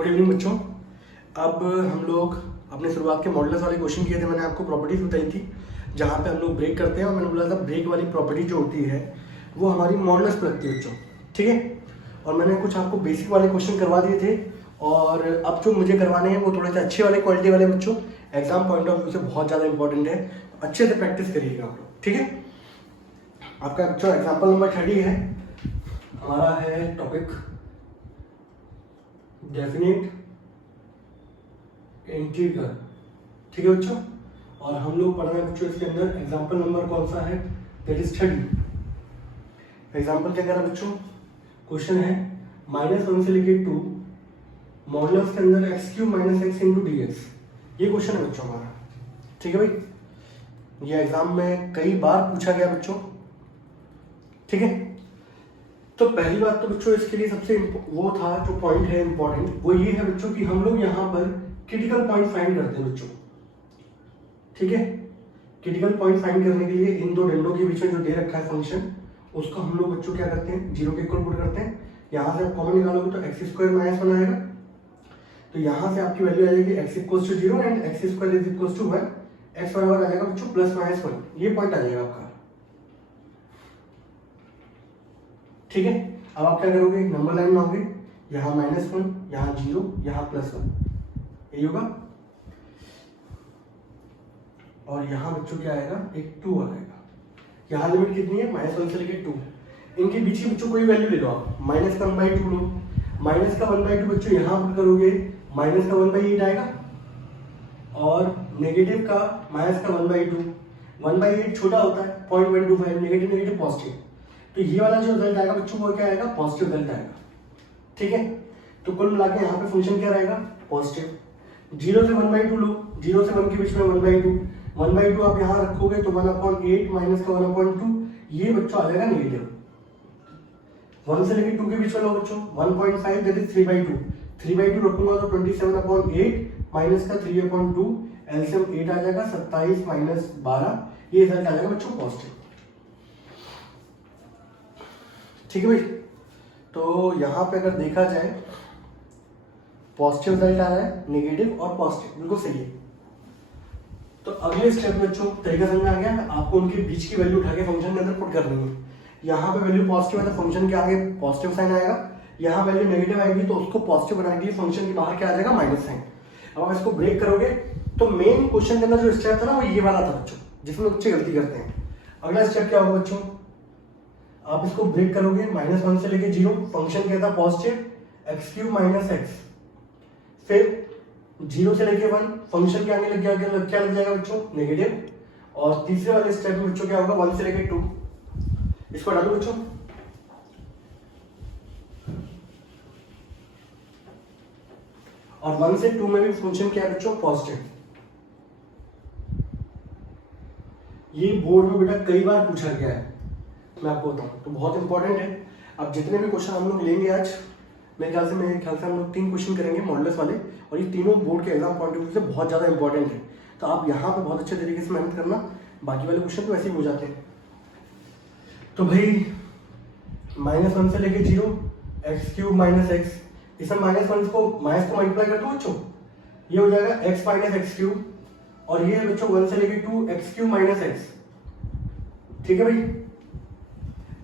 Good evening बच्चों। अब हम लोग अपने शुरुआत के मॉडुलस वाले क्वेश्चन किए थे। मैंने आपको प्रॉपर्टीज बताई थी जहाँ पे हम लोग ब्रेक करते हैं, और मैंने बोला था ब्रेक वाली प्रॉपर्टी जो होती है वो हमारी मॉडुलस पर लगती है बच्चों, ठीक है। और मैंने कुछ आपको बेसिक वाले क्वेश्चन करवा दिए थे, और अब जो मुझे करवाने हैं वो थोड़े से अच्छे वाले क्वालिटी वाले बच्चों, एग्जाम पॉइंट ऑफ व्यू से बहुत ज़्यादा इंपॉर्टेंट है। अच्छे से प्रैक्टिस करिएगा आप लोग, ठीक है। आपका बच्चों एग्जाम्पल नंबर 30 है, हमारा है टॉपिक डेफिनेट इंटीग्रल, ठीक है बच्चों। और हम लोग पढ़ रहे हैं बच्चों इसके अंदर एग्जाम्पल नंबर कौन सा है, दैट इज 30। एग्जाम्पल क्या कह रहा है बच्चों, क्वेश्चन है -1 से लेके 2 मॉडुलस के अंदर x³ - x × dx। ये क्वेश्चन है बच्चों हमारा, ठीक है भाई। ये एग्जाम में कई बार पूछा गया बच्चों, ठीक है। तो पहली बात तो बच्चों इसके लिए सबसे वो था जो पॉइंट है इंपॉर्टेंट, वो ये है बच्चों कि हम लोग यहाँ पर क्रिटिकल पॉइंट फाइंड करते हैं बच्चों, ठीक है। क्रिटिकल पॉइंट फाइंड करने के लिए इन दो डंडों के बीच में जो दे रखा है फंक्शन, उसको हम लोग बच्चों क्या करते हैं, 0 के इक्वल पुट करते हैं। यहाँ से आप कॉमन निकालोगे तो x² - 1 आएगा, तो यहाँ से आपकी वैल्यू आ जाएगी x = 0 एंड x² = 1। x बराबर आ जाएगा बच्चों +-1, ये पॉइंट आ जाएगा आपका, ठीक है। अब आप क्या करोगे, नंबर लाइन में आओगे, यहाँ -1, यहाँ 0, यहाँ +1, यही होगा। और यहाँ बच्चों क्या आएगा, एक 2 आएगा। यहाँ लिमिट कितनी है, -1 से लेकर 2। इनके बीच में बच्चों कोई वैल्यू ले लो आप, -1/2 लो। -1/2 बच्चों यहाँ पर करोगे, -1/8 आएगा, और नेगेटिव का -1/2, 1/8 छोटा होता है 0.125, नेगेटिव पॉजिटिव, तो ये वाला जो रिजल्ट आएगा बच्चों वो क्या आएगा, पॉजिटिव रिजल्ट आएगा, ठीक है। तो कुल मिला के यहाँ पे फंक्शन क्या रहेगा, पॉजिटिव। 0 से 1/2 लो, 0 से 1 के बीच में 1/2 आप यहाँ रखोगे तो 1/8 - 1/2, ये बच्चों आ जाएगा नेगेटिव। 1 से लेकर 2 के बीच में लो बच्चों, 1.5 दैट इज 3/2, 3/2 रखूंगा तो 27/8 - 3/2, एलसीएम 8 आ जाएगा, 27 - 12, ये रिजल्ट आ जाएगा बच्चों पॉजिटिव, ठीक है भाई। तो यहाँ पे अगर देखा जाए पॉजिटिव रिजल्ट आ रहा है, नेगेटिव और पॉजिटिव, बिल्कुल सही है। तो अगले स्टेप में बच्चों तरीका समझ में आ गया, आपको उनके बीच की वैल्यू उठा के फंक्शन के अंदर पुट करनी है। यहाँ पे वैल्यू पॉजिटिव है तो फंक्शन के आगे पॉजिटिव साइन आएगा, यहाँ वैल्यू नेगेटिव आएगी तो उसको पॉजिटिव बनाने के लिए फंक्शन के बाहर क्या आ जाएगा, माइनस साइन। अब आप इसको ब्रेक करोगे तो मेन क्वेश्चन के अंदर जो स्टेप था ना वो ये वाला था बच्चों, जिसमें बच्चे गलती करते हैं। अगला स्टेप क्या होगा बच्चों, आप इसको ब्रेक करोगे, -1 से लेके 0, फंक्शन क्या था पॉजिटिव, x³ - x, फिर 0 से लेके 1, फंक्शन के आगे क्या लग जाएगा बच्चों, नेगेटिव। और तीसरे वाले स्टेप में बच्चों क्या होगा, 1 से लेके 2, इसको डालो बच्चों, और 1 से 2 में भी फंक्शन क्या है बच्चों, पॉजिटिव। ये बोर्ड में बेटा कई बार पूछा गया है, मैं आपको बताऊं तो बहुत इंपॉर्टेंट है। अब जितने भी क्वेश्चन हम लोग लेंगे आज, मेरे ख्याल से हम लोग 3 क्वेश्चन करेंगे मॉडुलस वाले, और ये तीनों बोर्ड के एग्जाम पॉइंट ऑफ व्यू से बहुत ज़्यादा इंपॉर्टेंट है। तो आप यहाँ पे बहुत अच्छे तरीके से मेहनत करना, बाकी वाले क्वेश्चन तो ऐसे ही हो जाते हैं। तो भाई -1 से लेके 0, x³ - x, इसमें -1 को मल्टीप्लाई कर दो बच्चों, ये हो जाएगा x - x³, और ये बच्चों 1 से लेके 2, x³ - x, ठीक है भाई।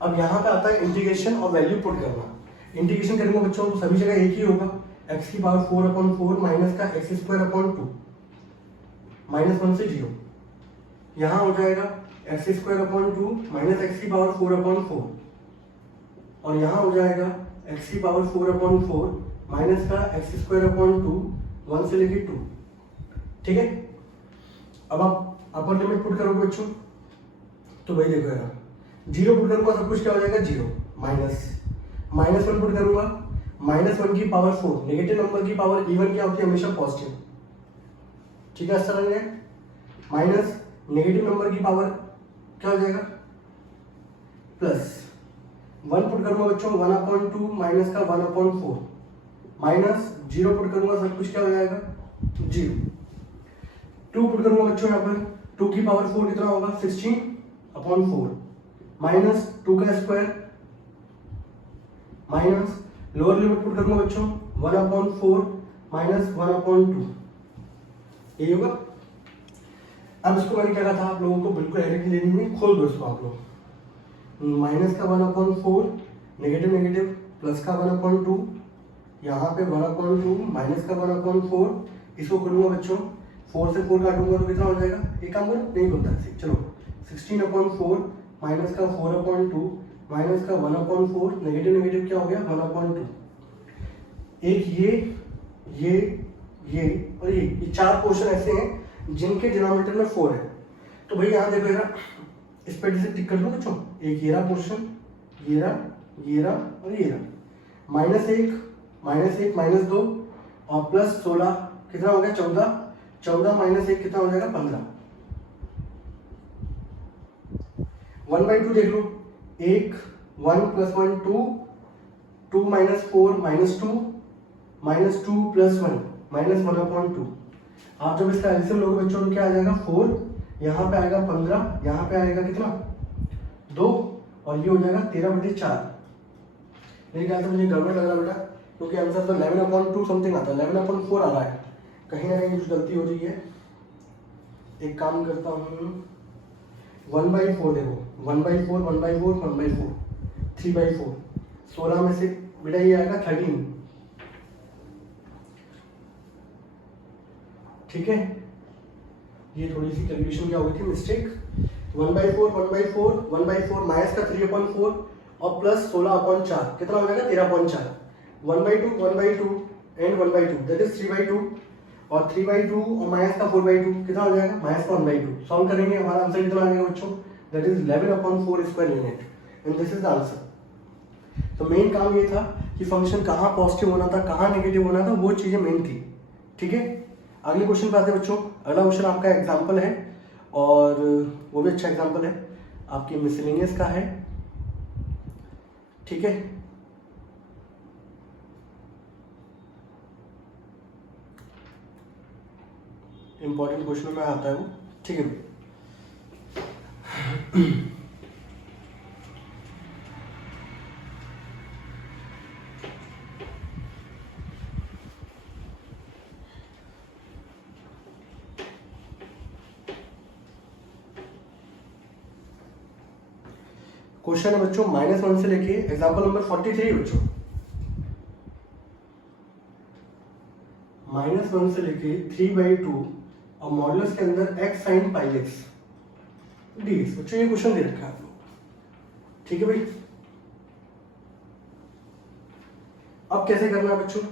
अब यहाँ पे आता है इंटीग्रेशन और वैल्यू पुट करना। इंटीग्रेशन करेंगे बच्चों तो सभी जगह एक ही होगा, x⁴/4 माइनस का x² / 2, -1 से 0, यहाँ हो जाएगा x² / 2 माइनस x⁴/4, और यहाँ हो जाएगा x⁴/4 माइनस का x² / 2, 1 से लेके 2, ठीक है। अब आप अपर लिमिट पुट करोगे बच्चों तो वही देखो यार, 0 पुट करूंगा सब कुछ क्या हो जाएगा, 0, -1 पुट करूंगा, -1 की पावर 4, नेगेटिव नंबर की पावर इवन क्या होती है, हमेशा पॉजिटिव, ठीक है। इस तरह है, माइनस नेगेटिव नंबर की पावर क्या हो जाएगा, +1 पुट करूंगा बच्चों, 1/2 माइनस का 1/4, माइनस 0 पुट करूंगा सब कुछ क्या हो जाएगा, 0। 2 पुट करूंगा बच्चों, यहाँ पर 2 की पावर 4 कितना होगा, 16/4, माइनस 2 का square, minus lower limit put करूंगा बच्चों 1/4 माइनस 1/2, यही होगा। अब इसको मैंने क्या कहा था आप लोगों को बिल्कुल डायरेक्टली लेनी है, खोल दो इसको आप लोग। माइनस का 1/4, नेगेटिव नेगेटिव, प्लस का 1/2, यहाँ पे 1/2 माइनस का 1/4, इसको करूँगा बच्चों 4 से 4 काटूंगा तो कितना हो जाएगा, एक काम करो नहीं बोलता है, चलो 16/4 माइनस का 4/2 माइनस का 1/4, नेगेटिव नेगेटिव क्या हो गया 1/2। एक ये और ये चार पोर्शन ऐसे हैं जिनके डिनोमिनेटर में 4 है। तो भाई यहाँ देखो यार, इस पे से टिक कर दो बच्चों, एक ये रहा पोर्शन, ये रहा और ये रहा। -1 -2 और प्लस 16 कितना हो गया 14 -1 कितना हो जाएगा 15। 1/2 देख लो, 1 1 + 1 2 2 - 4 -2 -2 + 1 -1/2। आप जब इसका एलसीएम लोगे बच्चों तो क्या आ जाएगा 4, यहाँ पे आएगा 15, यहाँ पे आएगा कितना 2 और ये हो जाएगा 13/4। मेरे ख्याल से मुझे गड़बड़ लग रहा है बेटा, क्योंकि आंसर तो 11/2 समथिंग आता है, 11/4 आ रहा है, कहीं ना कहीं कुछ गलती हो रही है। एक काम करता हूँ 1/4 देखो, 1/4 1/4 1/4 3/4, 16 में से बेटा ये आएगा 13, ठीक है। ये थोड़ी सी कैलकुलेशन क्या हो गई थी मिस्टेक। 1/4 माइनस का 3/4 और प्लस 16/4 कितना हो जाएगा 13/4। 1/2 एंड 1/2 दैट इज 3/2 और 3/2 और माइनस का 4/2 कितना हो जाएगा माइनस का 1/2। सॉल्व करेंगे हमारा आंसर कितना आ जाएगा बच्चों, that is 11/4 square unit and this is the answer. तो मेन काम ये था कि फंक्शन कहाँ पॉजिटिव होना था कहाँ नेगेटिव होना था, वो चीजें मेन थी, ठीक है। अगले क्वेश्चन पे आते हैं बच्चों। अगला क्वेश्चन आपका एग्जाम्पल है और वो भी अच्छा एग्जाम्पल है, आपकी मिसलेनियस का है, ठीक है। इंपॉर्टेंट क्वेश्चन में आता है वो, ठीक है। क्वेश्चन है बच्चों -1 से लेके एग्जाम्पल नंबर 43 बच्चों, -1 से लेके 3/2 और मॉडुलस के अंदर x sin πx dx। बच्चों ये क्वेश्चन दे रखा है आप लोग, ठीक है भाई। अब कैसे करना है बच्चों,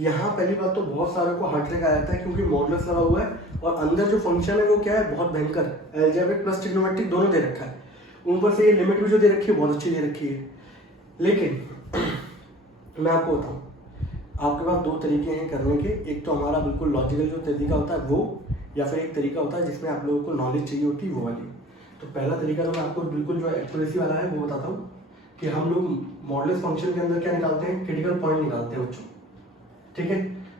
यहाँ पहली बात तो बहुत सारे को हार्ट अटैक आ जाता है क्योंकि मॉडुलस लगा हुआ है और अंदर जो फंक्शन है वो क्या है बहुत भयंकर, अलजेब्रिक प्लस ट्रिग्नोमेट्रिक दोनों दे रखा है, ऊपर से ये लिमिट भी जो दे रखी है बहुत अच्छी दे रखी है। लेकिन मैं आपको बताऊँ, आपके पास दो तरीके हैं करने के, एक तो हमारा बिल्कुल लॉजिकल जो तरीका होता है वो, या फिर एक तरीका होता है जिसमें आप लोगों को नॉलेज चाहिए होती है वो वाली। तो पहला तरीका तो मैं आपको बिल्कुल जो एक्यूरेसी वाला है वो बताता हूँ कि हम लोग मॉडुलस फंक्शन के अंदर क्या निकालते हैं, क्रिटिकल पॉइंट निकालते हैं बच्चों, ठीक है।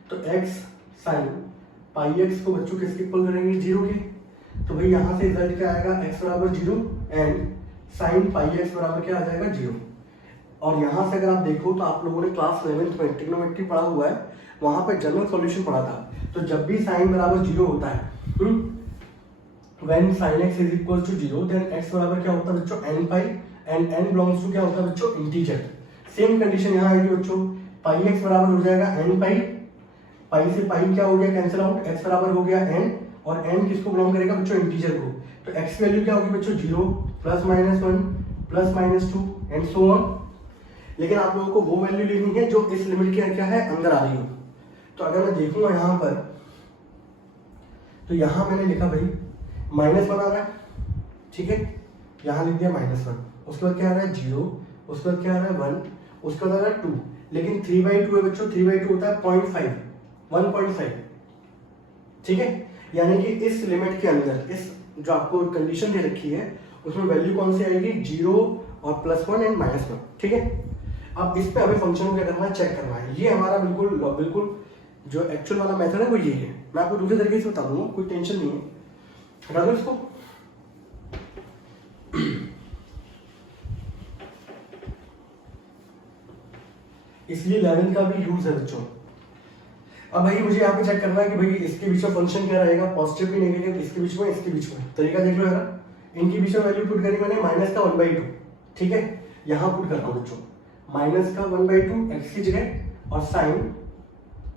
तो x sin πx को बच्चों किसके इक्वल करेंगे 0 के, तो भाई यहाँ से रिजल्ट क्या आएगा x = 0 एंड sin πx = क्या आ जाएगा 0। और यहाँ से अगर आप देखो तो आप लोगों ने क्लास 11th में ट्रिग्नोमेट्री पढ़ा हुआ है, वहां पर जनरल सॉल्यूशन पढ़ा था। तो जब भी साइन बराबर 0 होता है, when sin x is equal to 0 then x बराबर क्या होता है बच्चों n π and n belongs to क्या होता है बच्चों इंटीजर। सेम कंडीशन यहाँ आएगी बच्चों, πx बराबर हो जाएगा n π, पाई से पाई क्या हो गया कैंसिल आउट, x बराबर हो गया n और n किसको बिलोंग करेगा बच्चों इंटीजर को। तो x की वैल्यू क्या होगी बच्चों 0 +-1 +-2 एंड सो ऑन। लेकिन आप लोगों को वो वैल्यू लेनी है जो इस लिमिट के क्या है अंदर आ रही हो। तो अगर मैं देखूंगा यहाँ पर, तो यहाँ मैंने लिखा भाई -1 आ रहा है, ठीक है, यहाँ लिख दिया -1, उसके बाद क्या आ रहा है 0, उसके बाद क्या आ रहा है 1, उसके बाद आ रहा है 2, लेकिन 3/2 है बच्चों, 3/2 होता है 0.5 1.5, ठीक है। यानी कि इस लिमिट के अंदर इस जो आपको कंडीशन दे रखी है उसमें वैल्यू कौन सी आएगी 0 और +1 एंड -1, ठीक है। अब इस पे हमें फंक्शन को क्या करना है चेक करना है, ये हमारा बिल्कुल जो एक्चुअल वाला मेथड है वो ये है। मैं आपको दूसरे तरीके से बता दूंगा, कोई टेंशन नहीं है, हटा दो इसको। इसलिए 11 का भी यूज है बच्चों। अब भाई मुझे यहाँ पे चेक करना है कि भाई इसके बीच में फंक्शन क्या रहेगा, पॉजिटिव की नेगेटिव, इसके बीच में इसके बीच में। तरीका देख लो यार, इनके बीच में वैल्यू पुट करी मैंने माइनस का 1/2, ठीक है, यहाँ पुट कर रहा हूँ बच्चों, माइनस का 1/2 एक्स की जगह और साइन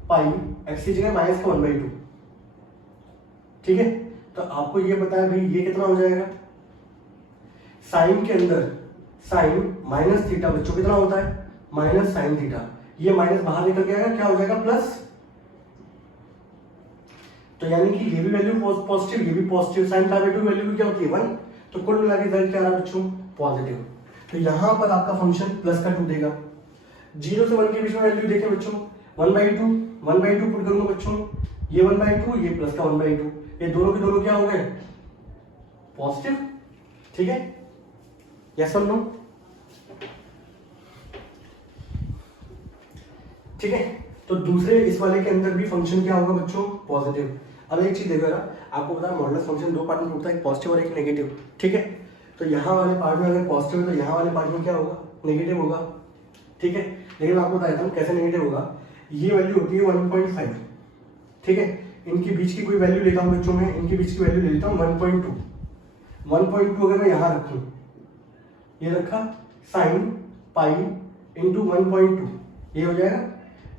पाई एक्स की जगह माइनस का 1/2, ठीक है। तो आपको ये पता है भाई ये कितना हो जाएगा, साइन के अंदर साइन माइनस थीटा बच्चों कितना होता है, माइनस साइन थीटा, ये माइनस बाहर निकल के आएगा, क्या हो जाएगा प्लस, तो यानी कि ये भी वैल्यू पॉजिटिव, ये भी positive, sine pi by 2 value क्या होती है 1, तो कुल मिला के रिजल्ट क्या आ रहा है बच्चों, पॉजिटिव। तो यहां पर आपका फंक्शन प्लस का 2 देगा। 0 से 1 के बीच में वैल्यू देखें बच्चों, 1/2 पुट करूंगा बच्चों, ये 1/2 ये प्लस का 1/2, ये दोनों के दोनों क्या हो गए, पॉजिटिव, ठीक है, यस और नो, ठीक है। तो दूसरे इस वाले के अंदर भी फंक्शन क्या होगा बच्चों, पॉजिटिव। अब एक चीज देखो यार, आपको पता है मॉडुलस फंक्शन दो पार्ट में टूटता है, एक पॉजिटिव और एक नेगेटिव, ठीक है। तो यहाँ वाले पार्ट में अगर पॉजिटिव है तो यहाँ वाले पार्ट में क्या होगा, नेगेटिव होगा, ठीक है। लेकिन मैं आपको बता देता हूँ कैसे नेगेटिव होगा। ये वैल्यू होती है 1.5, ठीक है, इनके बीच की कोई वैल्यू लेता हूँ बच्चों में, इनके बीच की वैल्यू ले लेता हूँ 1.2 अगर मैं यहाँ रखूँ, ये रखा साइन पाई इंटू 1.2, ये हो जाएगा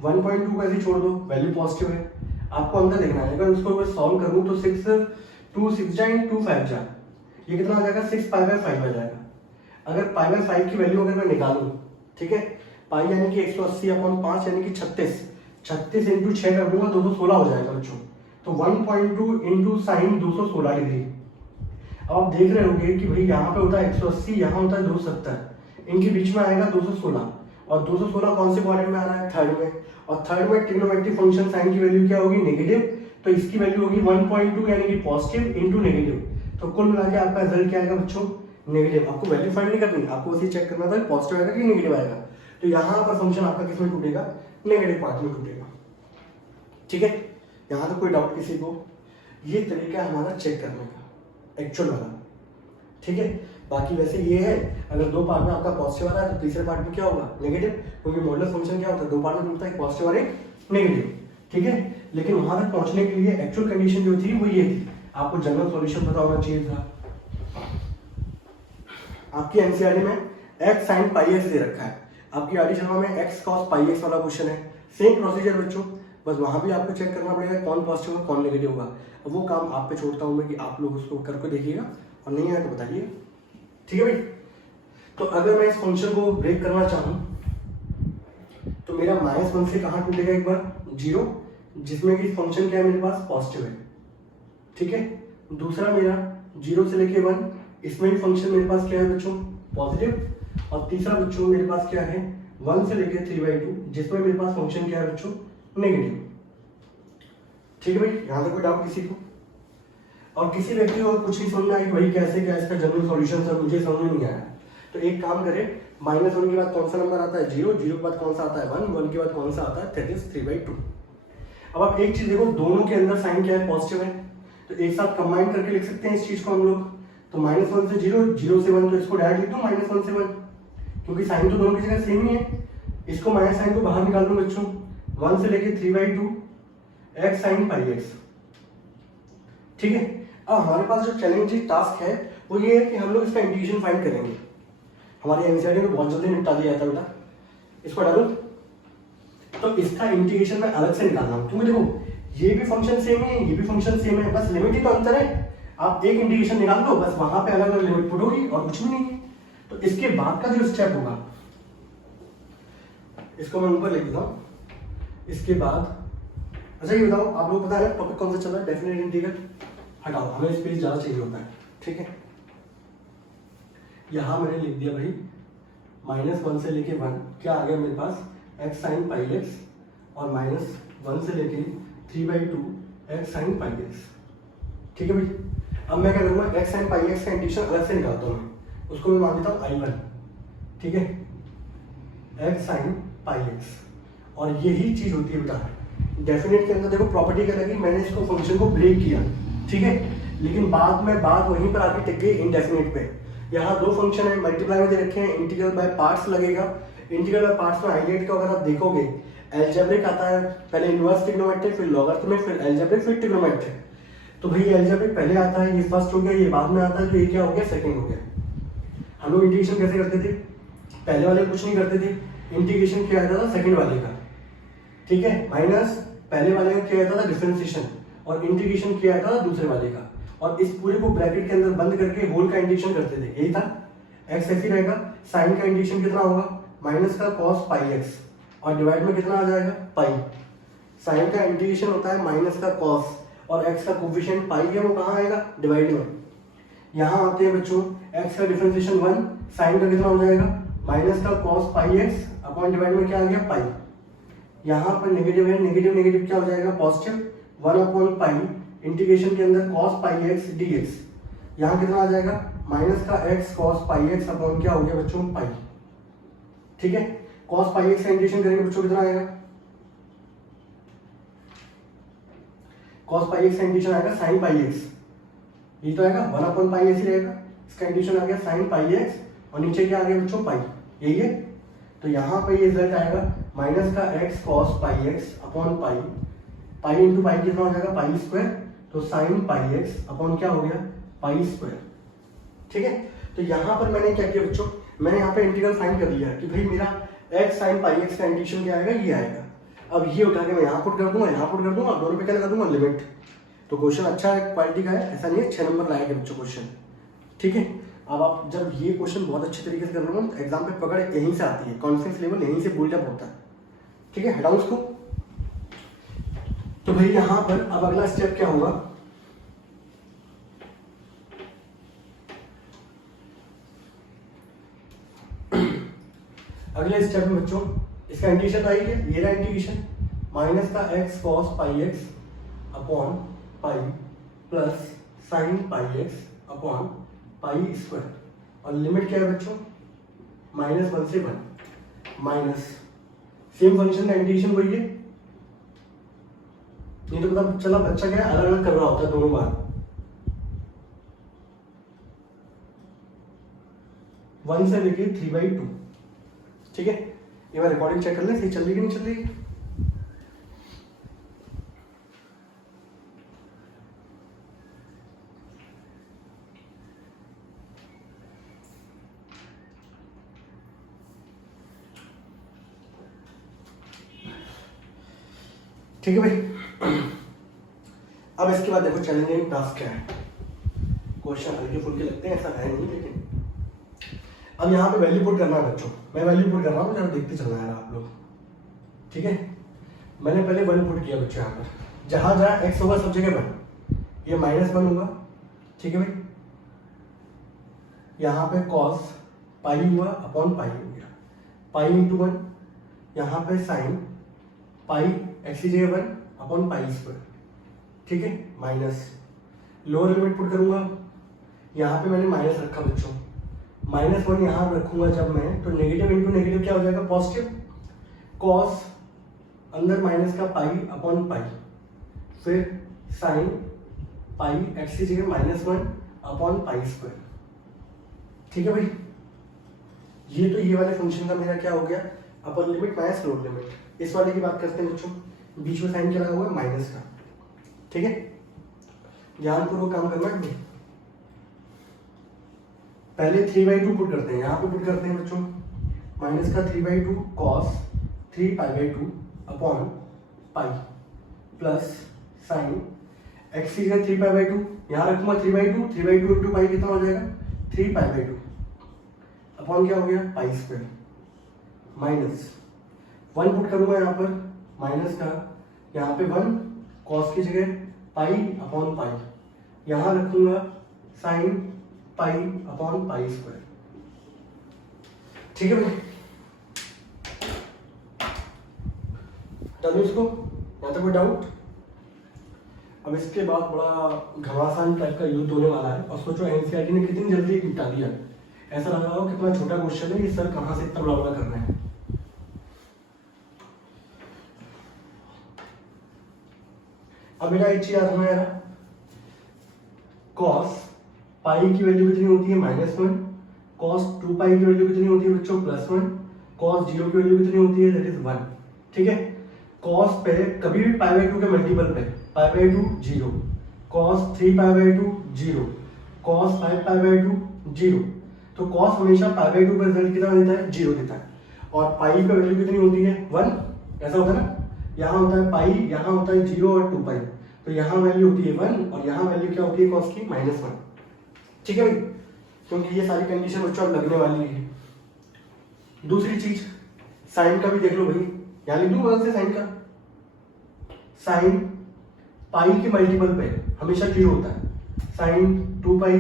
1.2 को ऐसे छोड़ दो, वैल्यू पॉजिटिव है, आपको अंदर देखना है। अगर उसको मैं सॉल्व करूं तो 2 6 जाए 2 5 जा, ये कितना आ जाएगा 6 पाई बाय 5 आ जाएगा। अगर पाई बाय 5 की वैल्यू अगर मैं निकालूं, ठीक है, पाई यानी कि 180/5 यानी कि 36 इंटू 6 कर दूंगा 216 हो जाएगा बच्चों। तो 1.2 इंटू साइन 216 डिग्री। अब आप देख रहे होंगे कि भाई यहाँ पे होता है 180, यहाँ होता है 270, इनके बीच में आएगा 216, और 216 कौन से क्वाड्रेंट में आ रहा है, थर्ड में, और थर्ड में ट्रिग्नोमेट्रिक फंक्शन साइन की वैल्यू क्या होगी, नेगेटिव, तो इसकी वैल्यू होगी 1.2 यानी कि पॉजिटिव इंटू नेगेटिव। तो कुल मिला के आपका रिजल्ट क्या आएगा बच्चों, नेगेटिव। आपको वैल्यू फाइंड नहीं करनी, आपको बस ये चेक करना था पॉजिटिव आएगा कि नेगेटिव आएगा। तो यहाँ पर फंक्शन आपका किस में टूटेगा, नेगेटिव पार्ट में टूटेगा, ठीक है। यहाँ तो कोई डाउट किसी को, ये तरीका है हमारा चेक करने का एक्चुअल वाला, ठीक है। बाकी वैसे ये है, अगर दो पार्ट में आपका पॉजिटिव आ रहा है तो तीसरे पार्ट में क्या होगा, नेगेटिव, क्योंकि मॉडुलस फंक्शन क्या होता है, दो पार्ट में टूटता है, एक पॉजिटिव और एक नेगेटिव, ठीक है। लेकिन वहां तक पहुंचने के लिए एक्चुअल कंडीशन जो थी वो ये थी, आपको जनरल सॉल्यूशन पता होना चाहिए था। आपकी एनसीईआरटी में x sin πx दे रखा है, आपकी आरडी शर्मा में x cos πx वाला क्वेश्चन है, सेम प्रोसीजर बच्चों, बस वहां भी आपको चेक करना पड़ेगा कौन पॉजिटिव होगा कौन नेगेटिव होगा। अब वो काम आप पे छोड़ता हूं मैं कि आप लोग उसको करके देखिएगा, और नहीं आया तो बताइए, ठीक है भाई। तो अगर मैं इस फंक्शन को ब्रेक करना चाहूं तो मेरा -1 से कहां टूटेगा, एक बार 0, जिसमें कि फंक्शन क्या है मेरे पास, पॉजिटिव है, ठीक है। दूसरा मेरा 0 से लेके 1, इसमें भी फंक्शन मेरे पास क्या है बच्चों, पॉजिटिव। और तीसरा बच्चों मेरे पास क्या है 1 से लेके 3/2, जिसमें मेरे पास फंक्शन क्या है बच्चों, नेगेटिव, ठीक है भाई। यहां तक कोई डाउट किसी को, और किसी व्यक्ति को कुछ नहीं समझ में आई भाई कैसे क्या इसका जनरल सॉल्यूशन सर मुझे समझ में नहीं आया, तो एक काम करें, -1 के बाद कौन सा नंबर आता है, 0 के बाद कौन सा आता है 1 के बाद कौन सा आता है, दैट इज 3/2। अब आप एक चीज देखो, दोनों के अंदर साइन क्या है, पॉजिटिव है, तो एक साथ कंबाइन करके लिख सकते हैं इस चीज को हम लोग। तो -1 से 0, 0 से 1, तो इसको डायरेक्ट लिख दो -1 से 1, क्योंकि साइन तो दोनों की जगह सेम ही है। इसको माइनस साइन को बाहर निकाल दो बच्चों, 1 से लेके 3/2 x sin πx, ठीक है। अब हमारे पास जो चैलेंजिंग टास्क है वो ये है कि हम लोग इसका इंटीग्रेशन फाइंड करेंगे। हमारी एनसीईआरटी ने बहुत जल्दी निपटा दिया था बेटा, इसको डालो, तो इसका इंटीग्रेशन मैं अलग से निकालना हूं, क्योंकि देखो ये भी फंक्शन सेम है, ये भी फंक्शन सेम है, बस लिमिट ही तो अंतर है। आप एक इंटीग्रेशन निकाल दो, बस वहां पे अलग अलग लिमिट पुट होगी और कुछ भी नहीं है। तो इसके बाद का जो स्टेप होगा, इसको मैं ऊपर लिख देता हूं। इसके बाद अच्छा ये बताओ, आप लोग पता है टॉपिक कौन सा चल रहा है, डेफिनेट इंटीग्रल, हटाओ, हमें स्पेस ज्यादा चाहिए होता है, ठीक है। यहां मैंने लिख दिया भाई -1 से लेके 1, क्या आ गया मेरे पास, x sin πx, और -1 से लेके 3/2 x sin πx, ठीक है भाई। अब मैं क्या करूंगा, x sin πx का इंटीग्रेशन अलग से निकालता हूं, उसको मैं मान देता हूं I1, ठीक है, x sin πx। और यही चीज होती है बेटा डेफिनेट के अंदर, देखो प्रॉपर्टी क्या लगी, मैंने इसको फंक्शन को ब्रेक किया, ठीक है, लेकिन बाद में बात वहीं पर आके टिक गई इनडेफिनेट पे। यहाँ दो फंक्शन है, मल्टीप्लाई में दे रखे हैं, इंटीग्रल बाय पार्ट्स लगेगा। इंटीग्रल बाय पार्ट्स में हाईलाइट का अगर आप देखोगे, एल्जेब्रिक आता है, पहले इनवर्स ट्रिग्नोमेट्रिक, फिर लॉगरिथमिक, फिर एल्जेब्रिक, फिर ट्रिग्नोमेट्रिक। तो भाई एल्जेब्रिक पहले आता है, ये फर्स्ट हो गया, ये बाद में आता है, तो ये क्या हो गया, सेकंड हो गया। हम लोग इंटीग्रेशन कैसे करते थे, पहले वाले कुछ नहीं करते थे, इंटीग्रेशन किया जाता था सेकंड वाले का, ठीक है, माइनस पहले वाले का किया जाता था डिफरेंशिएशन, और इंटीग्रेशन किया जाता था दूसरे वाले का, और इस पूरे को ब्रैकेट के अंदर बंद करके होल का इंटीग्रेशन करते थे, यही था। एक्स ऐसे रहेगा, साइन का इंटीग्रेशन कितना होगा, माइनस का कॉस पाई एक्स, और डिवाइड में कितना आ जाएगा, पाई। साइन का इंटीग्रेशन होता है माइनस का कॉस, और एक्स का कोफिशिएंट पाई है, वो कहाँ आएगा, डिवाइड में। यहाँ आते हैं बच्चों, एक्स का डिफरेंशिएशन 1, साइन का कितना हो जाएगा, माइनस का cos pi x upon divide में क्या आ गया, पाई। यहाँ पर नेगेटिव है, नेगेटिव नेगेटिव क्या हो जाएगा, पॉजिटिव, 1 अपॉन पाई इंटीग्रेशन के अंदर cos pi x D x. यहाँ कितना आ जाएगा, माइनस का x cos pi x upon क्या हो गया बच्चों, पाई। ठीक है, कॉस पाई एक्स का इंटीग्रेशन करेंगे बच्चों, कितना आएगा, कॉस पाई एक्स का इंटीग्रेशन आएगा साइन पाई एक्स, ये तो आएगा 1 अपॉन पाई एक्स ही रहेगा, इसका इंटीग्रेशन आ गया साइन पाई एक्स, और नीचे क्या आ गया बच्चों, पाई, यही है। तो यहाँ पे ये रिजल्ट आएगा माइनस का x cos pi x upon pi, pi into pi कितना हो जाएगा, पाई स्क्वायर, तो साइन पाई एक्स अपॉन क्या हो गया, पाई स्क्वायर। ठीक है, तो यहाँ पर मैंने क्या किया बच्चों, मैंने यहाँ पे इंटीग्रल फाइंड कर लिया कि भाई मेरा एक्स साइन पाई एक्स का इंटीग्रेशन क्या आएगा, ये आएगा। अब ये उठा के मैं यहाँ पुट कर दूंगा, यहाँ पुट कर दूंगा, दोनों पे क्या लगा दूंगा, लिमिट। तो क्वेश्चन अच्छा है, क्वालिटी का है, ऐसा नहीं है 6 नंबर लाएगा बच्चों क्वेश्चन। ठीक है, अब आप जब ये क्वेश्चन बहुत अच्छे तरीके से कर लो तो एग्जाम पे पकड़ यहीं से आती है, कॉन्फिडेंस लेवल यहीं से बिल्डअप होता है। ठीक है, हटाओ उसको। तो भाई यहाँ पर अब अगला स्टेप क्या होगा, अगले स्टेप में बच्चों इसका इंटीग्रेशन तो आएगी, ये रहा इंटीग्रेशन, माइनस का x cos pi x upon pi plus sine pi x upon pi square, और लिमिट क्या है बच्चों, -1 से 1, माइनस सेम फंक्शन का इंटीग्रेशन वही है, नहीं तो पता चला बच्चा क्या है अलग अलग कर रहा होता है दोनों बार। 1 से लेके 3/2। ठीक है, ये बार रिकॉर्डिंग चेक कर ले, सही चल रही कि नहीं चल रही। ठीक है भाई, अब इसके बाद देखो चैलेंजिंग टास्क क्या है। क्वेश्चन हल्के फुल्के लगते हैं, ऐसा है नहीं, लेकिन अब यहाँ पे वैल्यू पुट करना है बच्चों, मैं वैल्यू पुट कर रहा हूँ, जरा देखते चलना है आप लोग। ठीक है, मैंने पहले 1 पुट किया बच्चों, यहाँ पर जहाँ जहाँ एक्स होगा सब जगह 1, ये -1 होगा। ठीक है भाई, यहाँ पे कॉस पाई हुआ अपॉन पाई हो गया, पाई इंटू 1, यहाँ पे साइन पाई एक्स की जगह 1 अपॉन पाई स्क्वायर। ठीक है, माइनस लोअर लिमिट पुट करूंगा, यहाँ पे मैंने माइनस रखा बच्चों, -1 यहाँ रखूंगा जब मैं, तो नेगेटिव इंटू नेगेटिव क्या हो जाएगा, पॉजिटिव, कॉस अंदर माइनस का पाई अपॉन पाई, फिर साइन पाई एक्स की जगह -1 अपॉन पाई स्क्वायर। ठीक है भाई, ये तो ये वाले फंक्शन का मेरा क्या हो गया, upper limit minus lower limit. इस वाले की बात करते हैं बच्चों, बीच में साइन क्या लगा हुआ है, माइनस का। ठीक है, ध्यानपूर्वक काम करना है। पहले 3/2 पुट करते हैं, यहाँ पे पुट करते हैं बच्चों, माइनस का 3/2 cos 3π/2 upon pi plus sine x की जगह 3π/2, यहाँ रखूंगा 3/2, 3/2 इंटू पाई कितना हो जाएगा, 3π/2 अपॉन क्या हो गया, पाई स्क्वायर, माइनस 1 पुट करूंगा यहाँ पर, माइनस का यहाँ पे 1 कॉस की जगह पाई अपॉन पाई, यहाँ रखूंगा sine pi upon pi square. ठीक है भाई, इसको यहाँ तक कोई डाउट। अब इसके बाद बड़ा घमासान टाइप का युद्ध होने वाला है, और सोचो एनसीईआरटी ने कितनी जल्दी निपटा दिया, ऐसा लग रहा हो कितना छोटा क्वेश्चन है, ये सर कहाँ से इतना बड़ा बड़ा कर रहे हैं। अब मेरा एक चीज याद होना यार, कॉस पाई की वैल्यू कितनी होती है, -1, कॉस 2π की वैल्यू कितनी होती है बच्चों, +1, कॉस 0 की वैल्यू कितनी होती है, दैट इज 1। ठीक है, कॉस पे कभी भी पाई बाई 2 के मल्टीपल पे पाई by 2 0, cos 3 pi by 2 0, cos 5 pi by 2 0। तो कॉस हमेशा पाई बाई 2 का रिजल्ट कितना देता है? 0 देता है। और पाई पे वैल्यू कितनी होती है? 1। ऐसा होता है ना, यहाँ होता है पाई, यहाँ होता है 0 और 2 पाई। तो यहाँ वैल्यू होती है 1 और यहाँ वैल्यू क्या होती है कॉस की? -1। ठीक है भाई, क्योंकि ये सारी कंडीशन बच्चों अब लगने वाली है। दूसरी चीज साइन का भी देख लो भाई, यहाँ लिख दूँ बगल से साइन का। साइन पाई के मल्टीपल पे हमेशा 0 होता है। साइन 2 पाई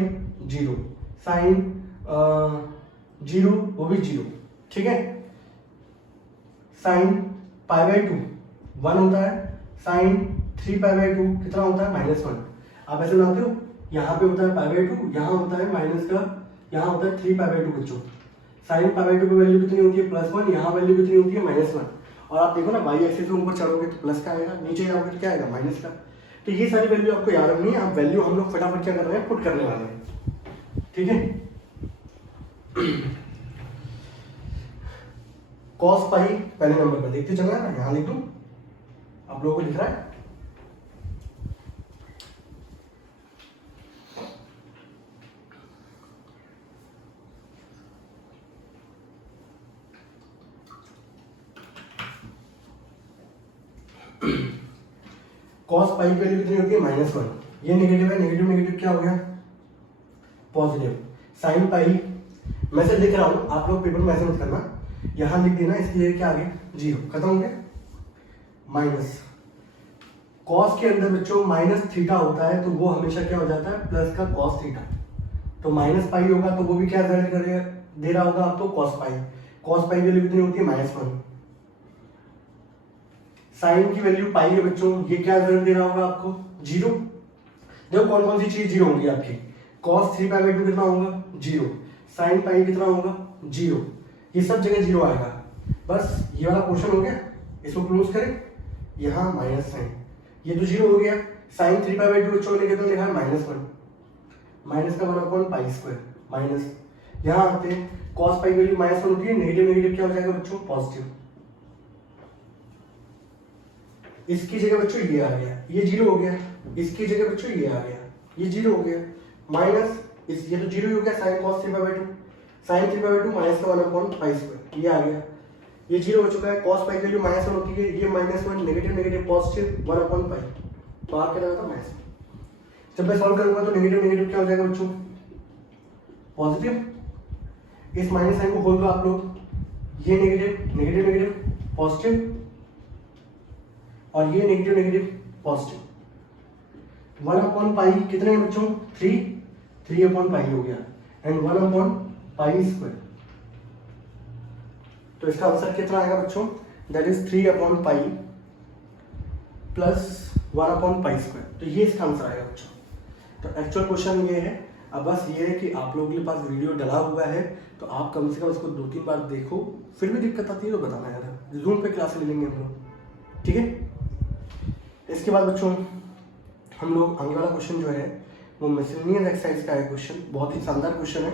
0, साइन 0 वो भी 0। ठीक है, साइन पाई बाई 2 1 होता है, साइन 3 पाई बाई 2 कितना होता है? -1। आप ऐसे बनाते हो, यहाँ पे होता है पाई बाई 2, यहाँ होता है माइनस का, यहाँ होता है 3 पाई बाई 2 बच्चों। साइन पाई बाई 2 की वैल्यू कितनी होती है? +1। यहाँ वैल्यू कितनी होती है? -1। और आप देखो ना, वाई एक्सिस से ऊपर चढ़ोगे तो प्लस का आएगा, नीचे जाओगे तो क्या आएगा? माइनस का। तो ये सारी वैल्यू आपको याद रखनी है। आप वैल्यू हम लोग फटाफट क्या कर रहे हैं? पुट करने वाले हैं। ठीक है, कॉस पाई पहले नंबर पर देखते चलना है, यहाँ लिख दूं, आप लोगों को लिख रहा है। कॉस पाई की वैल्यू कितनी होती है? -1। ये नेगेटिव है, नेगेटिव नेगेटिव क्या हो गया? पॉजिटिव। साइन पाई मैं से लिख रहा हूं, आप लोग पेपर में ऐसे मत करना, यहां लिख देना, इसकी जगह क्या आ गया? 0। खत्म हो गया। माइनस कॉस के अंदर बच्चों -θ होता है, तो वो हमेशा क्या हो जाता है? प्लस का कॉस थीटा। तो माइनस पाई होगा तो वो भी क्या रिजल्ट करेगा? दे रहा होगा आपको कॉस पाई। कॉस पाई की वैल्यू कितनी होती है? -1। साइन की वैल्यू पाई है बच्चों, ये क्या रिजल्ट दे रहा होगा आपको? 0। देखो कौन कौन सी चीज 0 होंगी आपकी। कॉस 3 पाई बाई 2 कितना होगा? 0। साइन पाई कितना होगा? 0। ये सब जगह 0 आएगा। बस ये वाला पोर्शन हो गया, इसको क्लोज करें। यहाँ माइनस साइन, ये तो 0 हो गया। साइन 3 पाई बाई 2 बच्चों ने कितना लिखा है? -1। माइनस का 1/π²। माइनस यहाँ आते हैं, कॉस पाई की वैल्यू -1 होती है, नेगेटिव नेगेटिव क्या हो जाएगा बच्चों? पॉजिटिव। इसकी जगह बच्चों ये आ गया, ये 0 हो गया। इसकी जगह बच्चों ये आ गया, ये 0 हो गया। माइनस इस, ये तो 0 ही हो गया। Sine cos 3 pi by 2, sine 3 pi by 2 minus का 1/π², ये आ गया। ये 0 हो चुका है। कॉस पाई की वैल्यू -1 होती है, ये -1, नेगेटिव नेगेटिव पॉजिटिव 1/π। तो आ क्या था? माइनस। जब मैं सॉल्व करूंगा तो नेगेटिव नेगेटिव क्या हो जाएगा बच्चों? पॉजिटिव। इस माइनस साइन को खोल दो आप लोग, ये नेगेटिव नेगेटिव नेगेटिव पॉजिटिव और ये नेगेटिव नेगेटिव पॉजिटिव। 1/π कितने हैं बच्चों? 3/π हो गया एंड 1/π²। तो इसका आंसर कितना आएगा बच्चों? That is 3/π plus 1/π²। तो ये इसका आंसर आएगा बच्चों। तो एक्चुअल क्वेश्चन ये है। अब बस ये है कि आप लोगों के पास वीडियो डला हुआ है, तो आप कम से कम इसको 2-3 बार देखो। फिर भी दिक्कत आती है तो बताना यार, जूम पे क्लास ले लेंगे हम लोग। ठीक है, इसके बाद बच्चों हम लोग आगे वाला क्वेश्चन जो है वो मिसलेनियस एक्सरसाइज का है क्वेश्चन। बहुत ही शानदार क्वेश्चन है।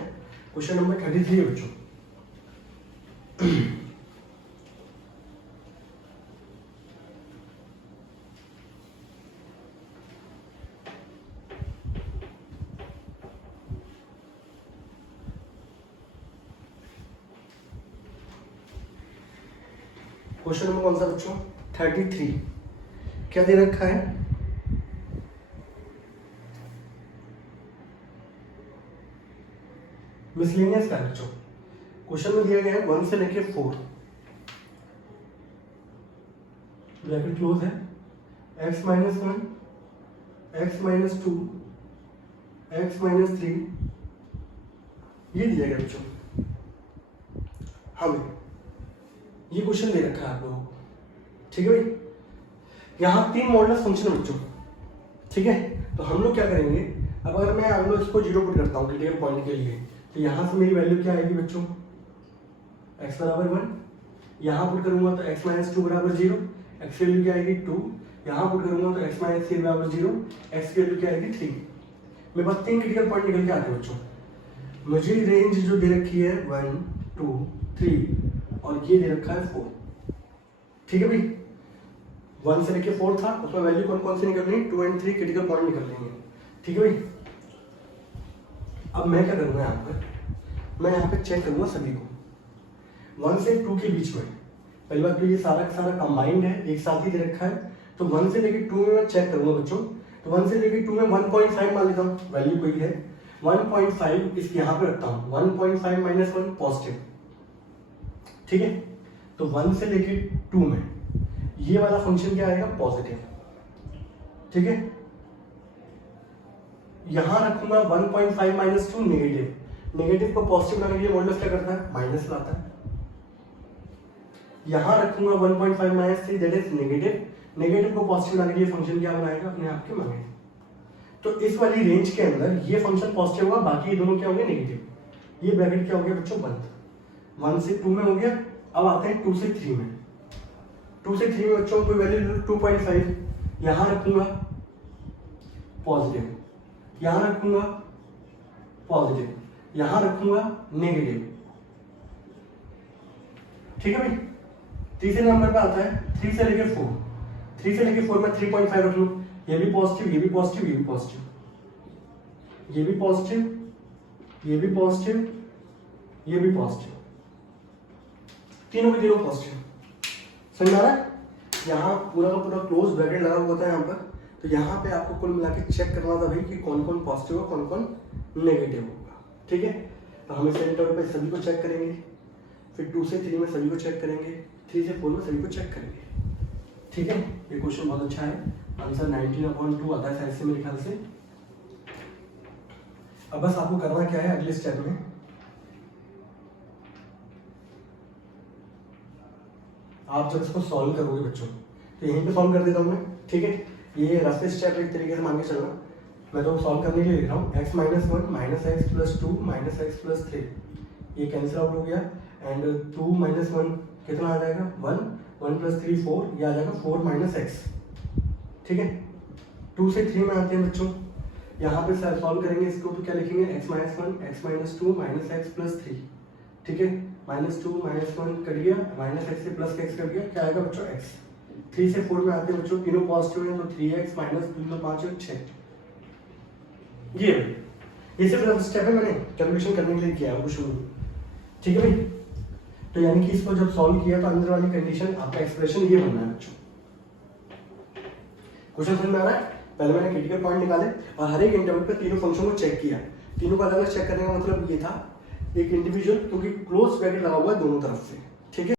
क्वेश्चन नंबर 33 है बच्चों। क्वेश्चन नंबर कौन सा बच्चों? 33। क्या दे रखा है? मिसलेनियस का बच्चों। क्वेश्चन में दिया गया है 1 से लेके 4, ब्रैकेट क्लोज है, x - 1, x - 2, x - 3, ये दिया गया बच्चों हमें। ये क्वेश्चन दे रखा है आप लोगों को। ठीक है भाई, यहाँ 3 मॉडुलस फंक्शन है बच्चों। ठीक है, तो हम लोग क्या करेंगे, अब अगर मैं हम लोग इसको 0 पुट करता हूँ क्रिटिकल पॉइंट के लिए, तो यहाँ से मेरी वैल्यू क्या आएगी बच्चों? x = 1। यहाँ पुट करूंगा तो x - 2 = 0, x की वैल्यू क्या आएगी? 2। यहाँ पुट करूंगा तो x - 3 = 0, x की वैल्यू क्या आएगी? 3। मेरे पास 3 क्रिटिकल पॉइंट निकल के आते हैं बच्चों। मुझे रेंज जो दे रखी है 1, 2, 3 और ये दे रखा है 4। ठीक है भाई, 1 से लेके 4 था, उसमें वैल्यू कौन कौन सी निकल रही है, 2 और 3 क्रिटिकल पॉइंट निकल रही है। ठीक है भाई, अब मैं क्या करूँगा यहाँ पर, मैं यहाँ पे चेक करूँगा सभी को 1 से 2 के बीच में। पहली बात तो ये सारा का सारा कंबाइंड है, एक साथ ही दे रखा है, तो 1 से लेके 2 में मैं चेक करूँगा बच्चों। तो 1 से लेके 2 में 1.5 मान लेता हूँ, वैल्यू कोई है 1.5 इस यहाँ पे रखता हूँ, 1.5 माइनस 1 पॉजिटिव। ठीक है, तो 1 से लेके 2 में ये वाला फंक्शन क्या आएगा, पॉजिटिव। ठीक है, यहां रखूंगा 1.5 माइनस 2 नेगेटिव। नेगेटिव को पॉजिटिव बनाने के लिए मॉडुलस क्या करता है, माइनस लाता है। यहां रखूंगा 1.5 minus 3 that is negative. Negative को पॉजिटिव बनाने के लिए फंक्शन क्या बनाएगा, अपने आप के मांगे। तो इस वाली रेंज के अंदर ये फंक्शन पॉजिटिव होगा, बाकी ये दोनों क्या होंगे, नेगेटिव। ये ब्रैकेट क्या हो गया बच्चों, बंद। 1 से 2 में हो गया। अब आते हैं 2 से 3 में। 2 से 3 में बच्चों कोई वैल्यू 2.5 यहां रखूंगा पॉजिटिव, यहां रखूंगा पॉजिटिव, यहां रखूंगा नेगेटिव। ठीक है भाई, तीसरे नंबर पे आता है 3 से लेके 4। 3 से लेके 4 में 3.5 रख लूं, ये भी पॉजिटिव, ये भी पॉजिटिव, ये भी पॉजिटिव, ये भी पॉजिटिव, ये भी पॉजिटिव, ये भी पॉजिटिव, तीनों के तीनों पॉजिटिव। समझ आ रहा है, यहाँ पूरा का पूरा क्लोज ब्रैकेट लगा हुआ होता है यहाँ पर। तो यहाँ पे आपको कुल मिला के चेक करना था भाई कि कौन कौन पॉजिटिव है, कौन कौन नेगेटिव होगा। ठीक है, तो हम इस इंटरवल पे सभी को चेक करेंगे, फिर 2 से 3 में सभी को चेक करेंगे, 3 से 4 में सभी को चेक करेंगे। ठीक है, ये क्वेश्चन बहुत अच्छा है, आंसर 19/2 आता है शायद से मेरे ख्याल से। अब बस आपको करना क्या है, अगले स्टेप में आप जब इसको सॉल्व करोगे बच्चों, तो यहीं पे सॉल्व कर देता हूँ मैं। ठीक है, ये रफ स्टेप एक तरीके से मान के चलना, मैं तो सॉल्व करने के लिए लिख रहा हूँ। x minus 1 minus x plus 2 minus x plus 3, ये कैंसिल आउट हो गया। एंड 2 माइनस 1 कितना आ जाएगा, 1, 1 प्लस 3 4, ये आ जाएगा 4 माइनस एक्स। ठीक है, 2 से 3 में आते हैं बच्चों, यहाँ पे सॉल्व करेंगे इसको, तो क्या लिखेंगे, x minus 1 x minus 2 minus x plus 3। ठीक है, माइनस 2 माइनस 1 कट गया, माइनस एक्स से प्लस एक्स कट गया, क्या आएगा बच्चों, x। 3 से 4 में आते हैं बच्चों, तीनों पॉजिटिव है, तो 3x माइनस 2 तो 5 और 6। ये सिर्फ स्टेप है, मैंने कैलकुलेशन करने के लिए किया है कुछ नहीं। ठीक है भाई, तो यानी कि इसको जब सॉल्व किया तो अंदर वाली कंडीशन आपका एक्सप्रेशन ये बनना है बच्चों। क्वेश्चन समझ में आ रहा है, पहले मैंने क्रिटिकल पॉइंट निकाले और हर एक इंटरवल पे तीनों फंक्शन को चेक किया। तीनों को अलग अलग चेक करने का मतलब ये था, एक इंडिविजुअल, क्योंकि क्लोज ब्रैकेट लगा हुआ है दोनों तरफ से। ठीक है।